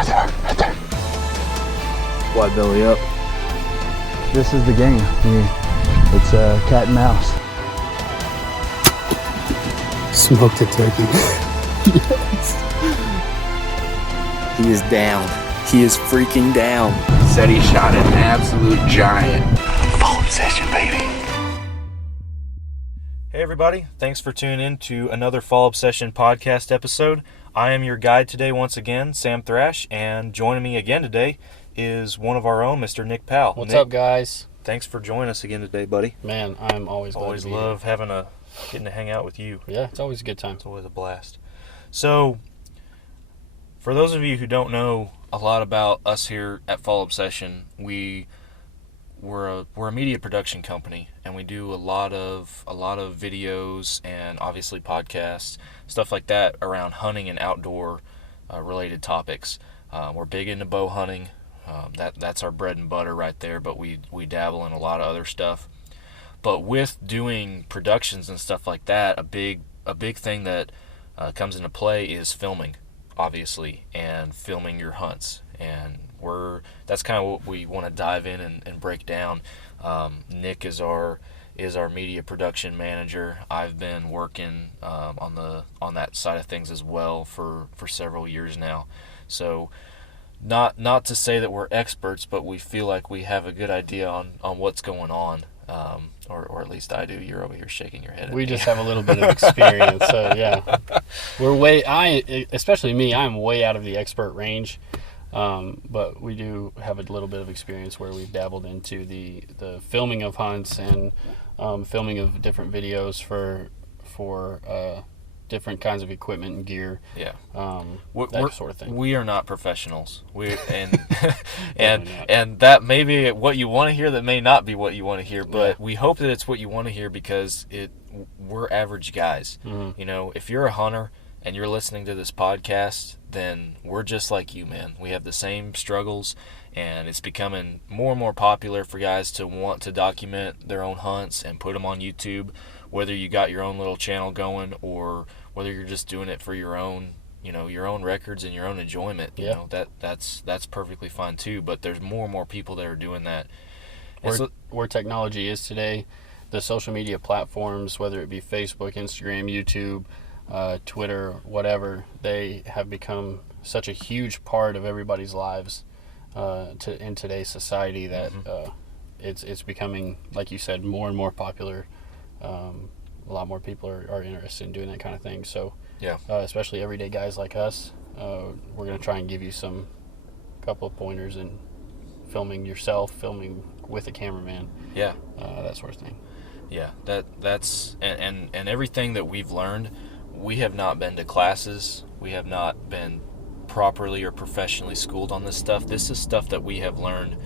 Right there. Wide belly up. This is the game. It's cat and mouse. Smoked a turkey. Yes. He is down. He is freaking down. Said he shot an absolute giant. Full obsession, baby. Hey everybody, thanks for tuning in to another Fall Obsession podcast episode. I am your guide today once again, Sam Thrash, and joining me again today is one of our own, Mr. Nick Powell. What's Nick, up, guys? thanks for joining us again today, buddy. Man, I'm always glad Always to be love getting to hang out with you. here. Yeah, it's always a good time. It's always a blast. So, for those of you who don't know a lot about us here at Fall Obsession, we're a media production company, and we do a lot of videos and obviously podcasts, stuff like that around hunting and outdoor related topics. We're big into bow hunting. That's our bread and butter right there, but we dabble in a lot of other stuff. But with doing productions and stuff like that, a big thing that comes into play is filming, obviously, and filming your hunts. And that's kind of what we want to dive in and break down. Nick is our media production manager. I've been working on that side of things as well for several years now. So not to say that we're experts, but we feel like we have a good idea on what's going on. Or at least I do. You're over here shaking your head. We just have a little bit of experience, so yeah. Especially me, I'm way out of the expert range. But we do have a little bit of experience where we've dabbled into the filming of hunts and filming of different videos for different kinds of equipment and gear. Yeah. That sort of thing. We are not professionals. And that may be what you want to hear, that may not be what you want to hear, but we hope that it's what you want to hear, because we're average guys. Mm-hmm. You know, if you're a hunter and you're listening to this podcast, then we're just like you, man. We have the same struggles, and it's becoming more and more popular for guys to want to document their own hunts and put them on YouTube, whether you got your own little channel going or whether you're just doing it for your own records and your own enjoyment. You know, that's perfectly fine too, but there's more and more people that are doing that. Where technology is today, the social media platforms, whether it be Facebook, Instagram, YouTube, Twitter, whatever, they have become such a huge part of everybody's lives in today's society that it's becoming, like you said, more and more popular. A lot more people are interested in doing that kind of thing. So, especially everyday guys like us, we're going to try and give you a couple of pointers in filming yourself, filming with a cameraman, that sort of thing. Yeah, that's and everything that we've learned. We have not been to classes. We have not been properly or professionally schooled on this stuff. This is stuff that we have learned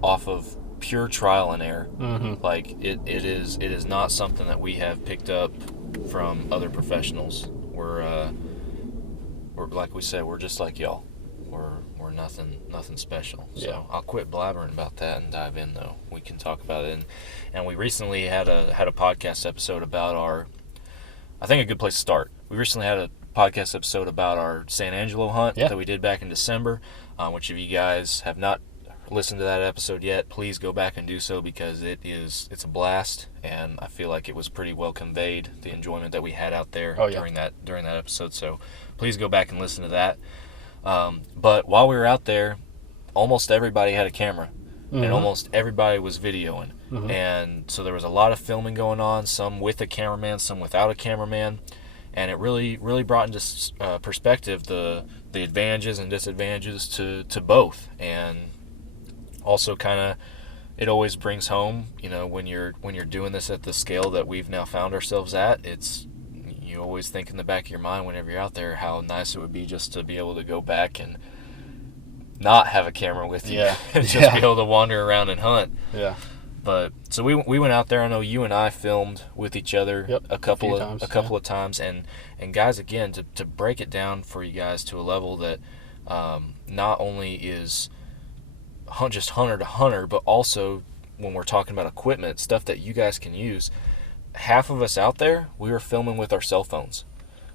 off of pure trial and error. Mm-hmm. Like it is not something that we have picked up from other professionals. We're like we said, we're just like y'all. We're nothing special. So I'll quit blabbering about that and dive in, though. We can talk about it. And we recently had a podcast episode about I think a good place to start. We recently had a podcast episode about our San Angelo hunt that we did back in December, which if you guys have not listened to that episode yet, please go back and do so, because it's a blast, and I feel like it was pretty well conveyed, the enjoyment that we had out there during that episode. So please go back and listen to that. But while we were out there, almost everybody had a camera. And almost everybody was videoing. Mm-hmm. And so there was a lot of filming going on, some with a cameraman, some without a cameraman. And it really, really brought into perspective the advantages and disadvantages to both. And also kind of, it always brings home, when you're doing this at the scale that we've now found ourselves at, you always think in the back of your mind whenever you're out there how nice it would be just to be able to go back and not have a camera with you and just be able to wander around and hunt. Yeah. But so we went out there. I know you and I filmed with each other a couple of times, and guys, again, to break it down for you guys to a level that not only is just hunter to hunter, but also when we're talking about equipment, stuff that you guys can use. Half of us out there, we were filming with our cell phones.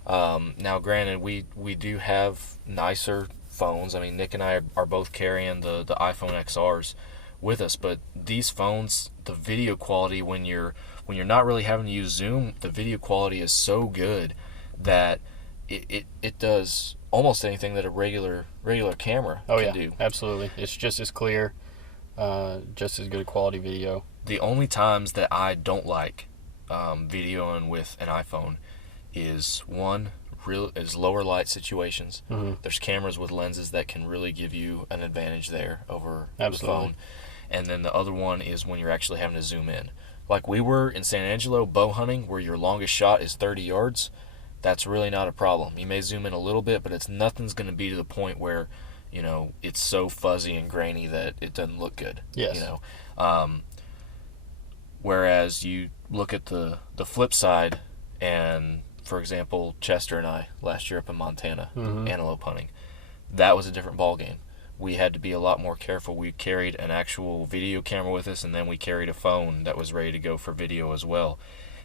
Now, granted, we do have nicer phones. I mean, Nick and I are both carrying the iPhone XRs with us, but these phones, the video quality when you're not really having to use Zoom, the video quality is so good that it does almost anything that a regular camera can do. Absolutely. It's just as clear, just as good a quality video. The only times that I don't like videoing with an iPhone is lower light situations. Mm-hmm. There's cameras with lenses that can really give you an advantage there over Absolutely. the phone. And then the other one is when you're actually having to zoom in. Like we were in San Angelo bow hunting, where your longest shot is 30 yards. That's really not a problem. You may zoom in a little bit, but nothing's going to be to the point where, you know, it's so fuzzy and grainy that it doesn't look good. Yes. You know, whereas you look at the flip side, and for example, Chester and I last year up in Montana, antelope hunting, that was a different ball game. We had to be a lot more careful. We carried an actual video camera with us, and then we carried a phone that was ready to go for video as well.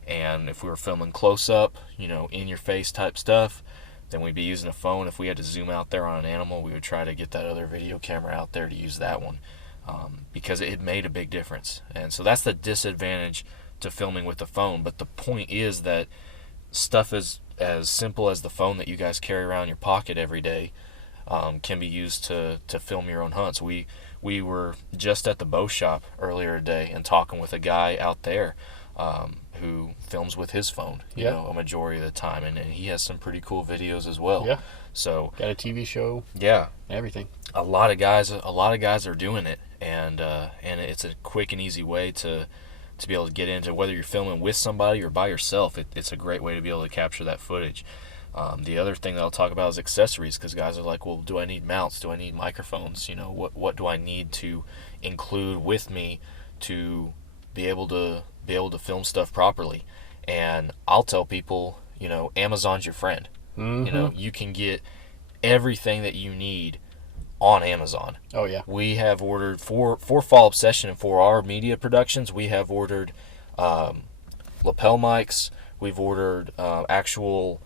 And if we were filming close up, you know, in your face type stuff, then we'd be using a phone. If we had to zoom out there on an animal, we would try to get that other video camera out there to use that one, because it made a big difference. And so that's the disadvantage to filming with the phone. But the point is that stuff as simple as the phone that you guys carry around your pocket every day can be used to film your own hunts. We were just at the bow shop earlier today and talking with a guy out there who films with his phone, you know, a majority of the time, and he has some pretty cool videos as well. Yeah. So got a TV show. Yeah. Everything. A lot of guys are doing it, and it's a quick and easy way to be able to get into, whether you're filming with somebody or by yourself. It's a great way to be able to capture that footage. The other thing that I'll talk about is accessories, because guys are like, well, do I need mounts? Do I need microphones? You know, what do I need to include with me to be able to film stuff properly? And I'll tell people, you know, Amazon's your friend. You know, you can get everything that you need on Amazon. Oh yeah. We have ordered for Fall Obsession and for our media productions, we have ordered lapel mics. We've ordered actual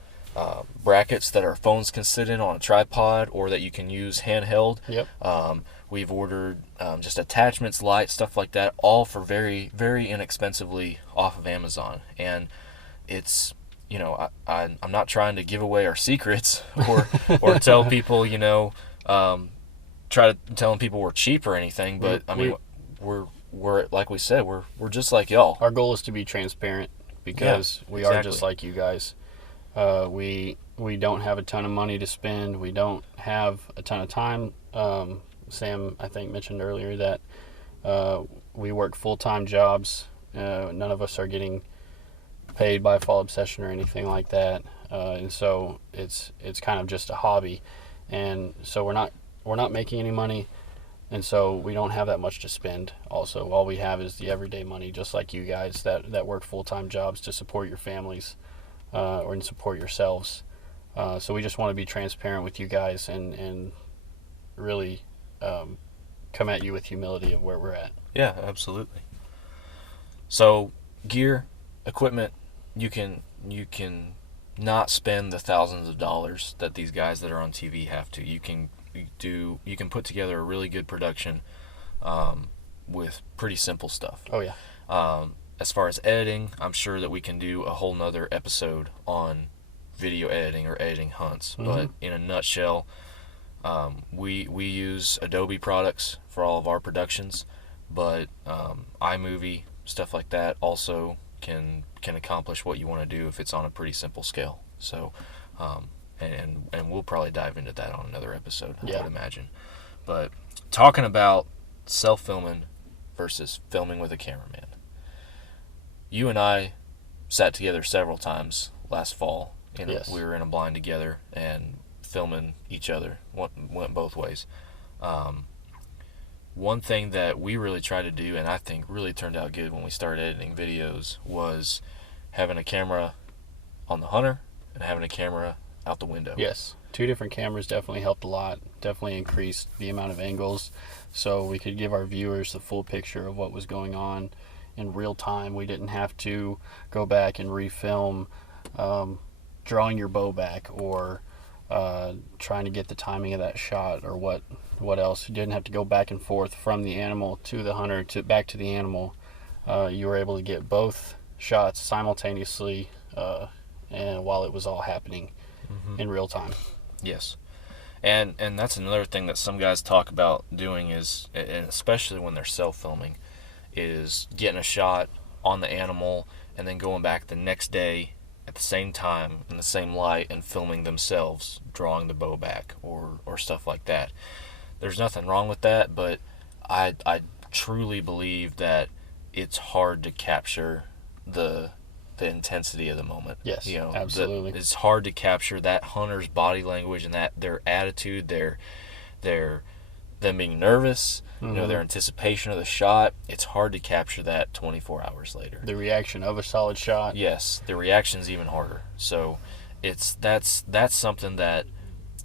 brackets that our phones can sit in on a tripod, or that you can use handheld. Yep. We've ordered just attachments, lights, stuff like that, all for very, very inexpensively off of Amazon. And it's, you know, I'm not trying to give away our secrets or tell people, you know, try to telling people we're cheap or anything, but I mean, we're like we said, we're just like y'all. Our goal is to be transparent, because we are just like you guys. We don't have a ton of money to spend. We don't have a ton of time. Sam, I think, mentioned earlier that we work full-time jobs. None of us are getting paid by Fall Obsession or anything like that, and so it's kind of just a hobby, and so we're not making any money, and so we don't have that much to spend. Also, all we have is the everyday money, just like you guys that work full-time jobs to support your families or to support yourselves. So we just want to be transparent with you guys and really come at you with humility of where we're at. Yeah, absolutely. So gear, equipment, you can not spend the thousands of dollars that these guys that are on TV have to. You can put together a really good production with pretty simple stuff. Oh yeah. As far as editing, I'm sure that we can do a whole nother episode on video editing or editing hunts. But in a nutshell, we use Adobe products for all of our productions, but iMovie, stuff like that, also can accomplish what you want to do if it's on a pretty simple scale. So and we'll probably dive into that on another episode, I would imagine. But talking about self-filming versus filming with a cameraman, you and I sat together several times last fall. We were in a blind together and filming each other. Went both ways. One thing that we really tried to do, and I think really turned out good when we started editing videos, was having a camera on the hunter and having a camera out the window. Yes. 2 different cameras definitely helped a lot. Definitely increased the amount of angles, so we could give our viewers the full picture of what was going on in real time. We didn't have to go back and refilm drawing your bow back, or trying to get the timing of that shot, or what else. You didn't have to go back and forth from the animal to the hunter to back to the animal. You were able to get both shots simultaneously, and while it was all happening in real time. Yes. And that's another thing that some guys talk about doing is, and especially when they're self-filming, is getting a shot on the animal and then going back the next day at the same time in the same light and filming themselves drawing the bow back or stuff like that. There's nothing wrong with that, but I truly believe that it's hard to capture the intensity of the moment. Yes, absolutely. It's hard to capture that hunter's body language and that their attitude, them being nervous, their anticipation of the shot. It's hard to capture that 24 hours later. The reaction of a solid shot. Yes, the reaction's even harder. So that's something that,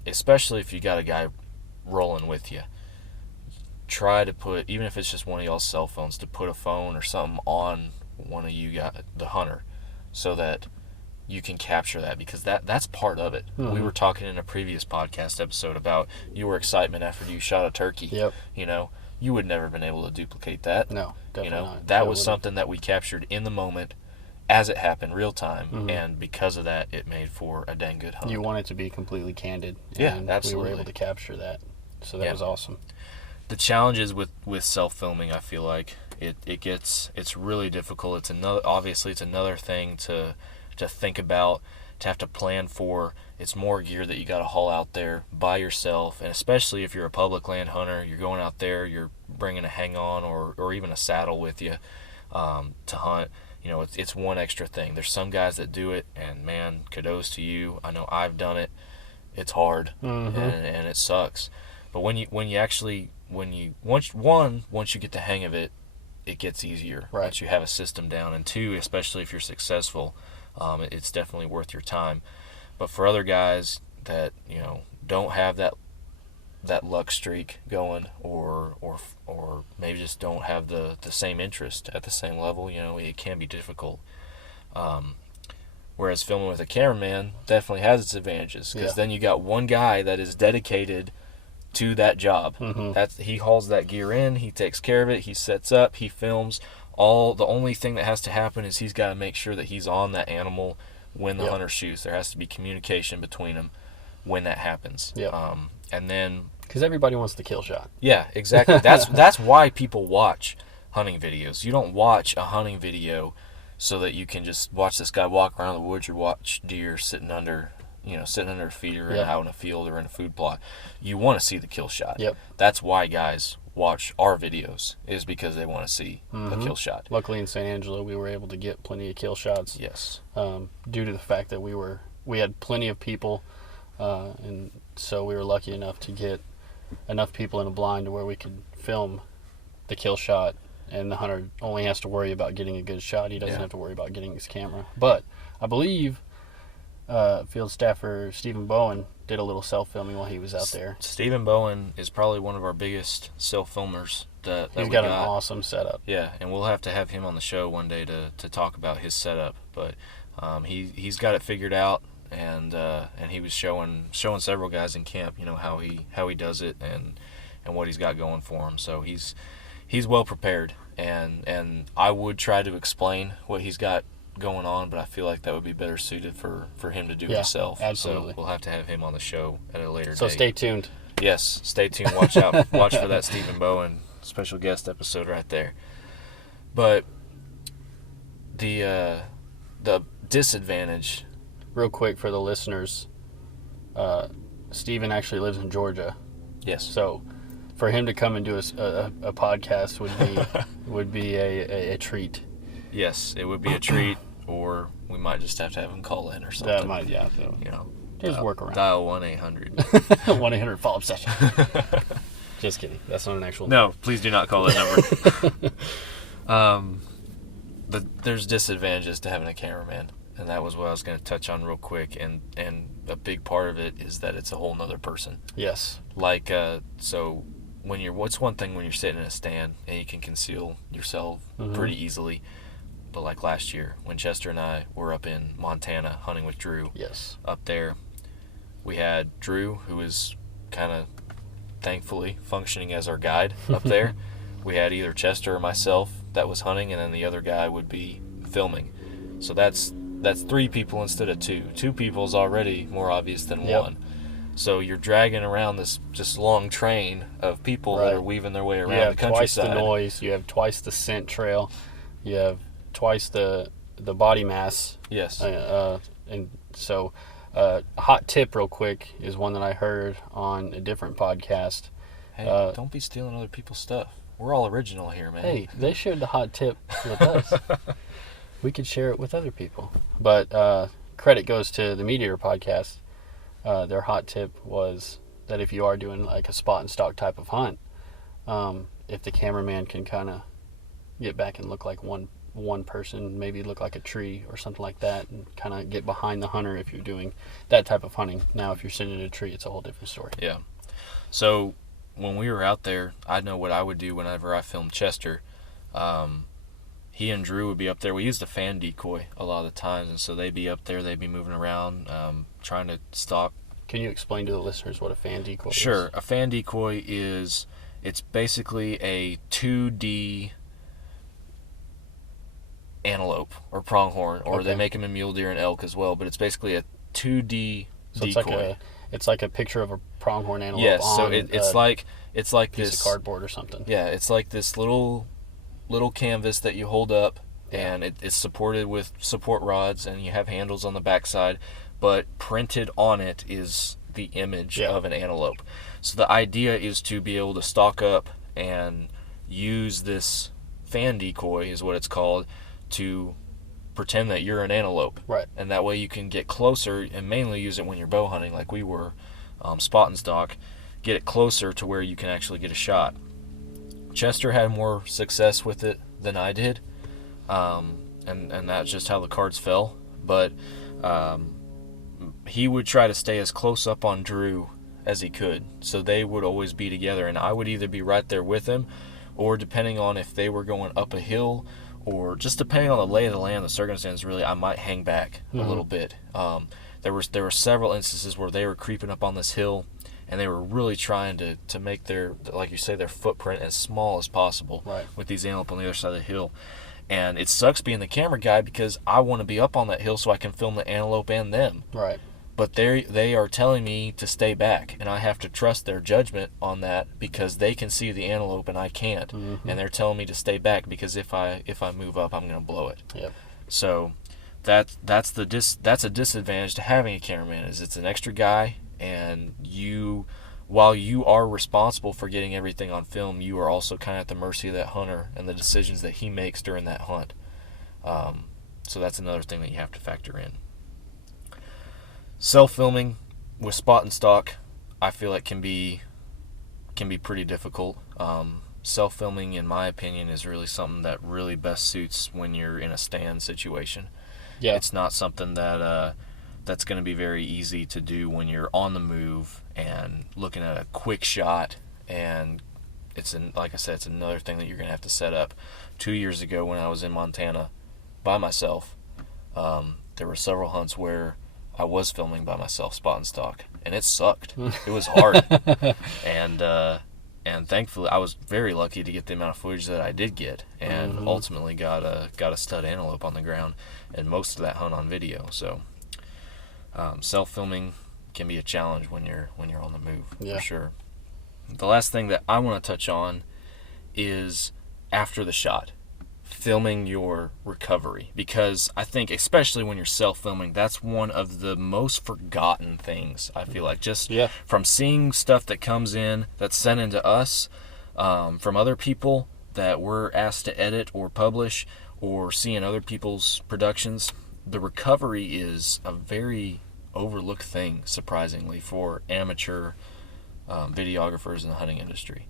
especially if you got a guy rolling with you, try to put, even if it's just one of y'all's cell phones, to put a phone or something on one of you got the hunter, so that you can capture that, because that's part of it. We were talking in a previous podcast episode about your excitement after you shot a turkey. Yep. You would never been able to duplicate that. No, definitely not. That was something that we captured in the moment as it happened, real time, and because of that, it made for a dang good hunt. You want it to be completely candid. Yeah, and absolutely. we were able to capture that. So that was awesome. The challenges with self-filming, I feel like it's really difficult. It's another thing to think about, to have to plan for. It's more gear that you got to haul out there by yourself, and especially if you're a public land hunter, you're going out there, you're bringing a hang-on or even a saddle with you to hunt. It's one extra thing. There's some guys that do it, and man, kudos to you. I know I've done it. It's hard, and it sucks. But once you get the hang of it, it gets easier. Right. Once you have a system down, and two, especially if you're successful, it's definitely worth your time. But for other guys that don't have that luck streak going, or maybe just don't have the same interest at the same level, it can be difficult. Whereas filming with a cameraman definitely has its advantages, because then you got one guy that is dedicated to that job. He hauls that gear in, he takes care of it, he sets up, he films. The only thing that has to happen is he's got to make sure that he's on that animal when the hunter shoots. There has to be communication between them when that happens. And then, because everybody wants the kill shot. Yeah, exactly. That's why people watch hunting videos. You don't watch a hunting video so that you can just watch this guy walk around the woods or watch deer sitting under a feeder and out in a field or in a food plot. You want to see the kill shot. That's why guys watch our videos, is because they want to see a kill shot. Luckily in San Angelo, we were able to get plenty of kill shots. Yes. Due to the fact that we had plenty of people, and so we were lucky enough to get enough people in a blind to where we could film the kill shot, and the hunter only has to worry about getting a good shot. He doesn't have to worry about getting his camera. But I believe field staffer Stephen Bowen did a little self-filming while he was out there. Stephen Bowen is probably one of our biggest self-filmers that he's got an awesome setup. Yeah, and we'll have to have him on the show one day to talk about his setup. But he's got it figured out, and he was showing several guys in camp, how he does it and what he's got going for him. So he's well prepared, and I would try to explain what he's got going on, but I feel like that would be better suited for him to do himself. Absolutely. So we'll have to have him on the show at a later date. So stay tuned. Yes, stay tuned. Watch out. Watch for that Stephen Bowen special guest episode right there. But the disadvantage. Real quick for the listeners, Stephen actually lives in Georgia. Yes. So for him to come and do a podcast would be a treat. Yes, it would be a treat, or we might just have to have him call in or something. That might, yeah. So, just work around. Dial 1-800. 1-800 follow-up session. Just kidding. That's not an actual No, please do not call that number. There's disadvantages to having a cameraman, and that was what I was going to touch on real quick. And a big part of it is that it's a whole nother person. Yes. Like, so what's one thing when you're sitting in a stand and you can conceal yourself pretty easily. But like last year, when Chester and I were up in Montana hunting with Drew, yes, up there, We had Drew, who was kind of thankfully functioning as our guide up there. We had either Chester or myself that was hunting, and then the other guy would be filming. So that's 3 people instead of 2. 2 people is already more obvious than one. So you're dragging around this just long train of people that are weaving their way around the countryside. You have twice the noise. You have twice the scent trail. You have twice the body mass. Yes. And so, hot tip real quick is one that I heard on a different podcast. Hey, don't be stealing other people's stuff. We're all original here, man. Hey, they shared the hot tip with us. We could share it with other people. But credit goes to the Meteor podcast. Their hot tip was that if you are doing like a spot and stock type of hunt, if the cameraman can kind of get back and look like one person, maybe look like a tree or something like that, and kind of get behind the hunter if you're doing that type of hunting. Now, if you're sitting in a tree, it's a whole different story. Yeah. So when we were out there, I know what I would do whenever I filmed Chester. He and Drew would be up there. We used a fan decoy a lot of the times, and so they'd be up there, they'd be moving around, trying to stalk. Can you explain to the listeners what a fan decoy is? Sure. A fan decoy it's basically a 2D antelope or pronghorn, or they make them in mule deer and elk as well, but it's basically a 2D decoy. It's like a picture of a pronghorn antelope. Yes, on so it's like piece this of cardboard or something. Yeah, it's like this little canvas that you hold up, and it's supported with support rods, and you have handles on the backside, but printed on it is the image of an antelope. So the idea is to be able to stalk up and use this fan decoy, is what it's called, to pretend that you're an antelope. Right. And that way you can get closer, and mainly use it when you're bow hunting like we were, spot and stalk, get it closer to where you can actually get a shot. Chester had more success with it than I did, and that's just how the cards fell. But he would try to stay as close up on Drew as he could, so they would always be together, and I would either be right there with him, or depending on if they were going up a hill, or just depending on the lay of the land, the circumstance, really, I might hang back a little bit. There were several instances where they were creeping up on this hill, and they were really trying to make their, like you say, their footprint as small as possible with these antelope on the other side of the hill. And it sucks being the camera guy, because I want to be up on that hill so I can film the antelope and them. Right. But they are telling me to stay back, and I have to trust their judgment on that, because they can see the antelope and I can't. Mm-hmm. And they're telling me to stay back, because if I move up, I'm going to blow it. Yep. So that's a disadvantage to having a cameraman, is it's an extra guy, and while you are responsible for getting everything on film, you are also kind of at the mercy of that hunter and the decisions that he makes during that hunt. So that's another thing that you have to factor in. Self-filming with spot and stock, I feel like can be pretty difficult. Self-filming, in my opinion, is really something that really best suits when you're in a stand situation. Yeah. It's not something that's going to be very easy to do when you're on the move and looking at a quick shot, and like I said, it's another thing that you're going to have to set up. 2 years ago, when I was in Montana by myself, there were several hunts where I was filming by myself, spot and stock, and it sucked. It was hard. And thankfully, I was very lucky to get the amount of footage that I did get, and ultimately got a stud antelope on the ground, and most of that hunt on video. So self-filming can be a challenge when you're on the move, for sure. The last thing that I want to touch on is after the shot, filming your recovery, because I think, especially when you're self-filming, that's one of the most forgotten things, I feel like, just from seeing stuff that comes in that's sent into us from other people that we're asked to edit or publish, or seeing other people's productions. The recovery is a very overlooked thing, surprisingly, for amateur videographers in the hunting industry.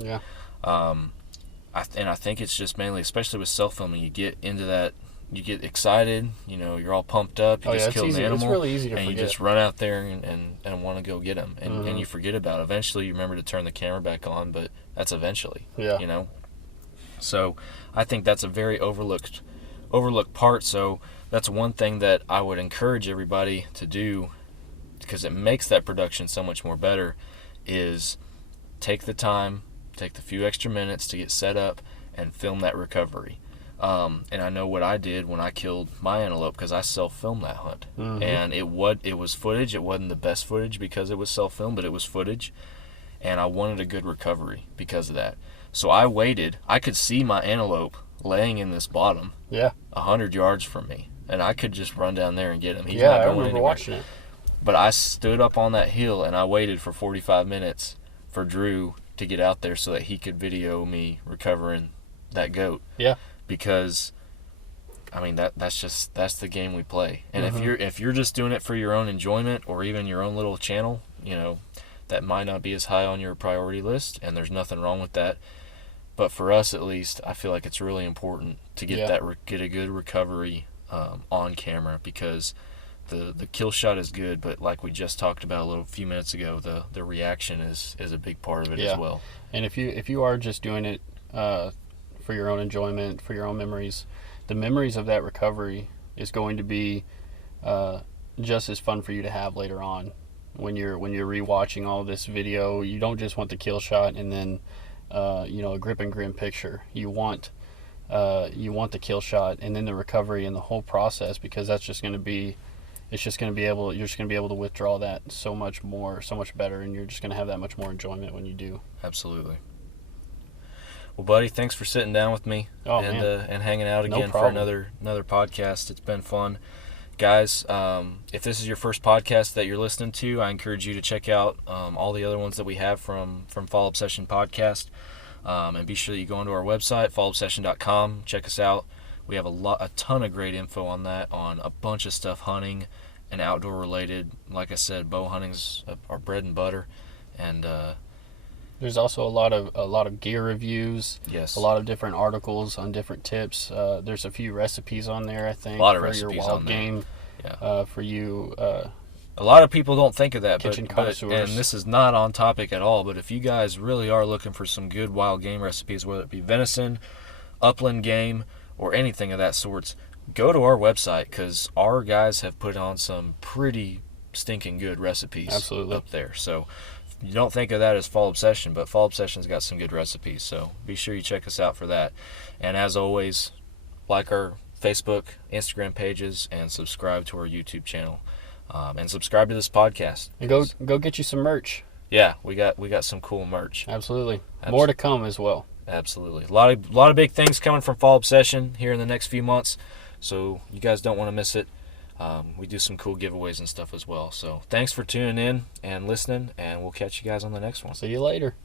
I think it's just mainly, especially with self-filming, you get into that, you get excited, you're all pumped up, you just killed an animal, it's really easy to and forget. You just run out there and want to go get them, and you forget about it. Eventually you remember to turn the camera back on, but that's eventually, So I think that's a very overlooked part, so that's one thing that I would encourage everybody to do because it makes that production so much more better, is take the time, take the few extra minutes to get set up and film that recovery. And I know what I did when I killed my antelope, because I self-filmed that hunt. And it was footage. It wasn't the best footage because it was self-filmed, but it was footage. And I wanted a good recovery because of that. So I waited. I could see my antelope laying in this bottom, 100 yards from me, and I could just run down there and get him. He's not I going remember anywhere. watching it. But I stood up on that hill and I waited for 45 minutes for Drew to get out there so that he could video me recovering that goat. Yeah. Because I mean that's the game we play. And if you're just doing it for your own enjoyment or even your own little channel, you know, that might not be as high on your priority list, and there's nothing wrong with that. But for us, at least, I feel like it's really important to get get a good recovery on camera, because the kill shot is good, but like we just talked about a few minutes ago, the reaction is a big part of it as well. And if you are just doing it for your own enjoyment, for your own memories, the memories of that recovery is going to be just as fun for you to have later on when you're rewatching all this video. You don't just want the kill shot and then a grip and grin picture. You want the kill shot and then the recovery and the whole process, because that's just going to be, you're just going to be able to withdraw that so much better, and you're just going to have that much more enjoyment when you do. Absolutely. Well, buddy, thanks for sitting down with me and hanging out again for another podcast. It's been fun. Guys, if this is your first podcast that you're listening to, I encourage you to check out all the other ones that we have from Fall Obsession Podcast. And be sure that you go onto our website, fallobsession.com. Check us out. We have a ton of great info on that, on a bunch of stuff hunting and outdoor related. Like I said, bow hunting's our bread and butter, and there's also a lot of gear reviews. Yes. A lot of different articles on different tips. There's a few recipes on there, I think, a lot of for recipes your wild on there. game. Yeah. For you. A lot of people don't think of that, kitchen but connoisseurs. and this is not on topic at all, but if you guys really are looking for some good wild game recipes, whether it be venison, upland game, or anything of that sorts, go to our website, because our guys have put on some pretty stinking good recipes up there. So you don't think of that as Fall Obsession, but Fall Obsession's got some good recipes, so be sure you check us out for that. And as always, like our Facebook, Instagram pages, and subscribe to our YouTube channel. And subscribe to this podcast. And go get you some merch. Yeah, we got some cool merch. Absolutely. More to come as well. Absolutely. A lot of big things coming from Fall Obsession here in the next few months, so you guys don't want to miss it. We do some cool giveaways and stuff as well. So thanks for tuning in and listening, and we'll catch you guys on the next one. See you later.